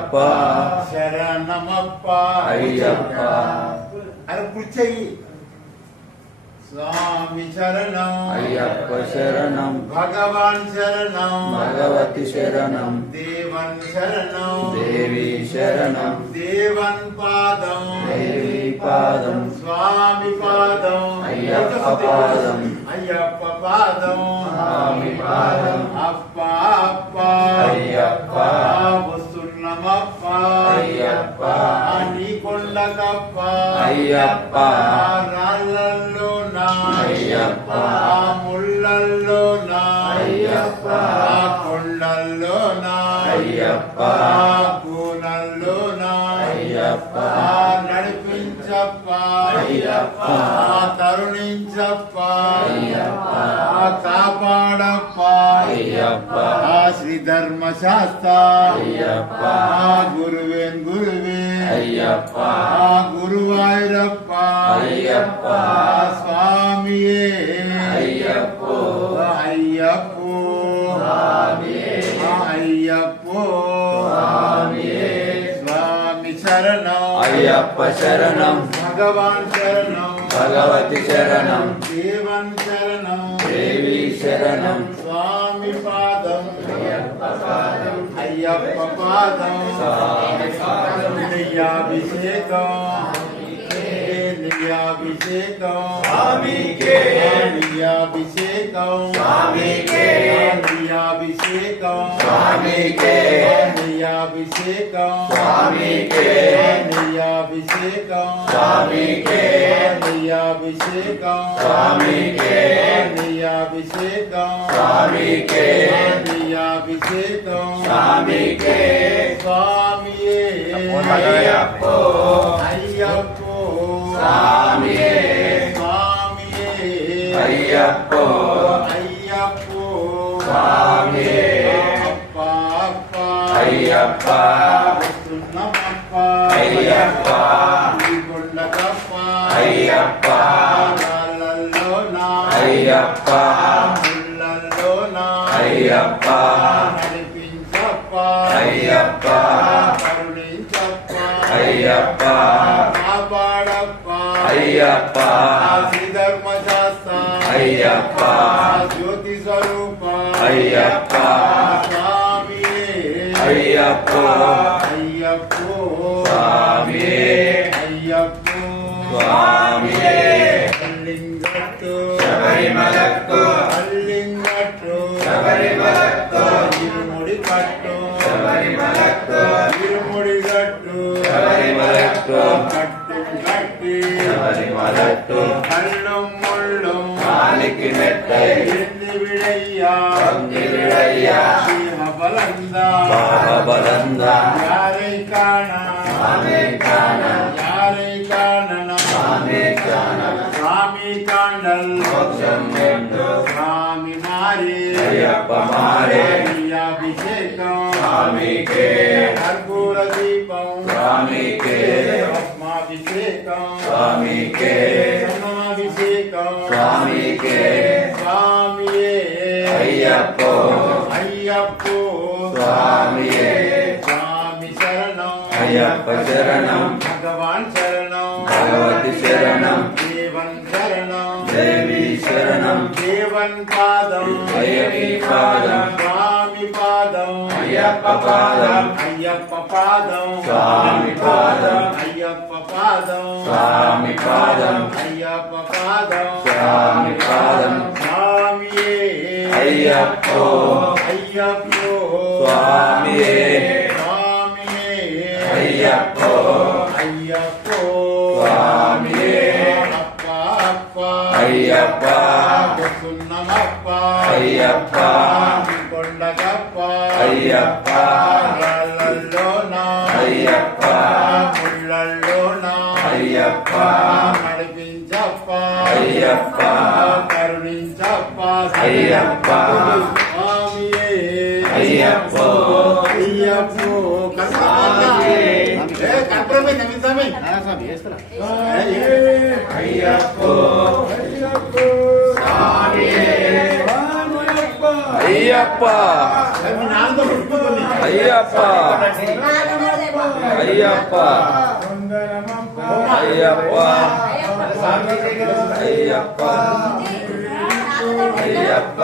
అయ్యప్ప శరణమప్ప అయ్యప్ప అరే కూర్చోయి స్వామి శరణం అయ్యప్ప శరణం భగవాన్ శరణం భగవతి శరణం దేవన్ శరణం దేవి శరణం దేవన్ పాదం దేవి పాదం స్వామి పాదం అయ్యప్ప పాదం అయ్యప్ప పాదం స్వామి పాదం అప్ప అప్ప అయ్యప్ప వస్తున్నమప్ప అయ్యప్ప నీ కొండకప్ప అయ్యప్ప రాళ్ళల్లో అయ్యప్ప ముళ్ళల్లో అయ్యప్ప కొండల్లో అయ్యప్ప కూనల్లో అయ్యప్ప నడిపించప్ప అయ్యప్ప తరుణించప్ప అయ్యప్ప కాపాడప్ప అయ్యప్ప శ్రీ ధర్మశాస్త్ర అయ్యప్ప గురువేన్ గురువే అయ్యప్ప గురువాయూరప్ప అయ్యప్ప స్వామియే అయ్యప్పో అయ్యప్పో స్వామియే అయ్యప్పో స్వామియే స్వామి శరణం అయ్యప్ప శరణం భగవాన్ శరణం భగవతి శరణం దేవన్ శరణం దేవి శరణం స్వామి పాదం అయ్యప్ప పాదం అయ్యప్ప పాదం స్వామి పాదం నియాభిషేకం నియాభిషేకం స్వామికే నియాభిషేకం స్వామికే నియాభిషేకం స్వామికే నియాభిషేకం స్వామికే నియాభిషేకం స్వామికే నియాభిషేకం స్వామికే నియాభిషేకం స్వామికే నియాభిషేకం స్వామికే స్వామియే అయ్యప్పో అయ్యప్పో స్వామియే స్వామియే అయ్యప్పో అయ్యప్పో స్వామియే అప్ప అప్ప అయ్యప్ప వస్తున్నమప్ప అయ్యప్ప కొండకప్ప అయ్యప్ప రాళ్ళల్లోనా అయ్యప్ప ముళ్ళల్లోనా అయ్యప్ప నడిపించప్ప అయ్యప్ప కరుణించప్ప అయ్యప్ప కాపాడప్ప అయ్యప్ప శ్రీ ధర్మశాస్త్ర అయ్యప్ప జ్యోతి స్వరూప అయ్యప్ప స్వామియే అయ్యప్పో అయ్యప్పో స్వామియే అయ్యప్పో స్వామియే అల్లింగట్టు శబరిమలక్కు అల్లింగట్టు శబరిమలక్కు ఇరుముడి కట్టు శబరిమలక్కు ఇరుముడి గట్టు శబరిమలక్కు కట్టు కట్టి శబరిమలక్కు కళ్ళు ముళ్ళు కాలికి మెట్టై ఎన్ని విడయ్యా వంగి విడయ్యా బలంద బాబలంద యారై కాణ స్వామి కాన యారై కాణన స్వామి కాన స్వామి కాండల్ మోక్షం ఎందు స్వామి మారి అయ్యప్ప మారే అభిషేకం స్వామికే కర్పూర దీపం స్వామికే భస్మాభిషేకం స్వామికే స్వర్ణాభిషేకం స్వామికే స్వామియే అయ్యప్పో అయ్యప్పో స్వామియే స్వామి శరణం అయ్యప్ప శరణం భగవాన్ శరణం భగవతి శరణం దేవన్ శరణం దేవి శరణం దేవన్ పాదం అయ్యప్ప పాదం స్వామి పాదం అయ్యప్ప పాదం అయ్యప్ప పాదం స్వామి పాదం అయ్యప్ప పాదం స్వామి పాదం అయ్యప్ప పాదం స్వామి పాదం స్వామియే అయ్యప్పో అయ్యప్పో స్వామియే స్వామియే అయ్యప్పో అయ్యప్పో స్వామియే అప్ప అప్ప అయ్యప్ప వస్తున్నమప్ప అయ్యప్ప కొండకప్ప అయ్యప్ప రాళ్ళల్లోనా అయ్యప్ప ముళ్ళల్లోనా అయ్యప్ప నడిపించప్ప అయ్యప్ప కరుణించప్ప అయ్యప్ప స్వామియే అయ్యప్పో అయ్యప్పో కర్పూరమే నమిస్తామే అయ్యప్పో అయ్యప్పో స్వామియే అయ్యప్ప అయ్యప్ప మీ నాన్నతో పుట్టుకుంది అయ్యప్ప అయ్యప్ప అయ్యప్ప అయ్యప్ప అయ్యప్ప